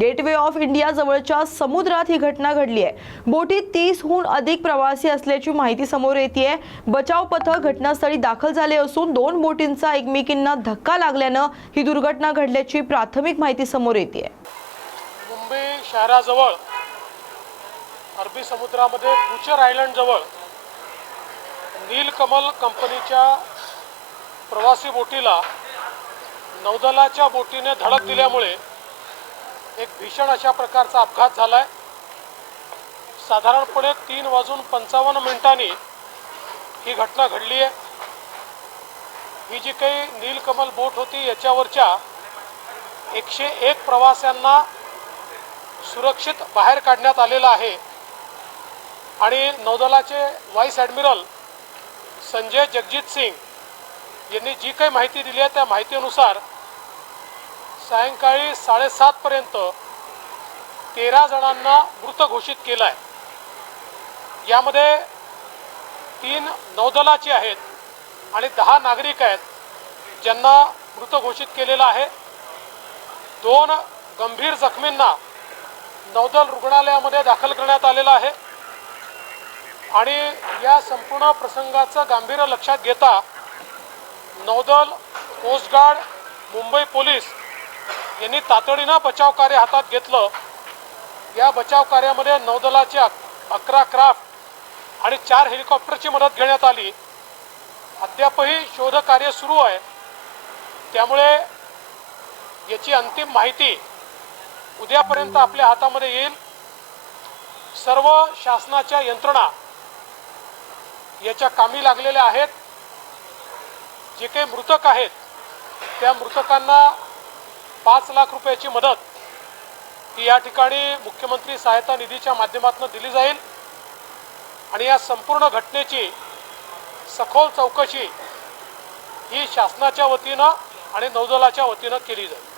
Gateway of India जवळच्या समुद्रात ही घटना घडली आहे. बोटीत तीसहून अधिक प्रवासी असल्याची माहिती समोर येते बचाव पथक घटनास्थळी दाखल झाले असून दोन बोटींचा एकमेकींना धक्का लागल्यानं ही दुर्घटना घडल्याची प्राथमिक माहिती समोर येते मुंबई शहराजवळ अरबी समुद्रामध्ये बुचर आयलंडजवळ नीलकमल कंपनीच्या प्रवासी बोटीला नौदलाच्या बोटीने धडक दिल्यामुळे एक भीषण अशा प्रकारचा अपघात झाला आहे साधारणपणे तीन वाजून पंचावन्न मिनिटांनी ही घटना घडली आहे. ही जी काही नीलकमल बोट होती याच्यावरच्या एकशे एक प्रवाशांना सुरक्षित बाहेर काढण्यात आलेलं आहे. आणि नौदलाचे व्हाईस ॲडमिरल संजय जगजित सिंग यांनी जी काही माहिती दिली आहे त्या माहितीनुसार सायंकाळी साडेसातपर्यंत तेरा जणांना मृत घोषित केलं आहे यामध्ये तीन नौदलाचे आहेत आणि दहा नागरिक आहेत ज्यांना मृत घोषित केलेलं आहे. दोन गंभीर जखमींना नौदल रुग्णालयामध्ये दाखल करण्यात आलेलं आहे. आणि या संपूर्ण प्रसंगाचं गांभीर्य लक्षात घेता नौदल कोस्टगार्ड मुंबई पोलीस यांनी तातडीनं बचाव कार्य हातात घेतलं. या बचाव कार्यामध्ये नौदलाचे अकरा क्राफ्ट आणि चार हेलिकॉप्टरची मदत घेण्यात आली. अद्यापही शोध कार्य सुरू आहे. त्यामुळे याची अंतिम माहिती उद्यापर्यंत आपल्या हातामध्ये येईल. सर्व शासनाच्या यंत्रणा याच्या कामी लागलेल्या आहेत. जे काही मृतक आहेत त्या मृतकांना पाच लाख रुपयाची मदत ही या ठिकाणी मुख्यमंत्री सहायता निधीच्या माध्यमातून दिली जाईल. आणि या संपूर्ण घटनेची सखोल चौकशी ही शासनाच्या वतीनं आणि नौदलाच्या वतीनं केली जाईल.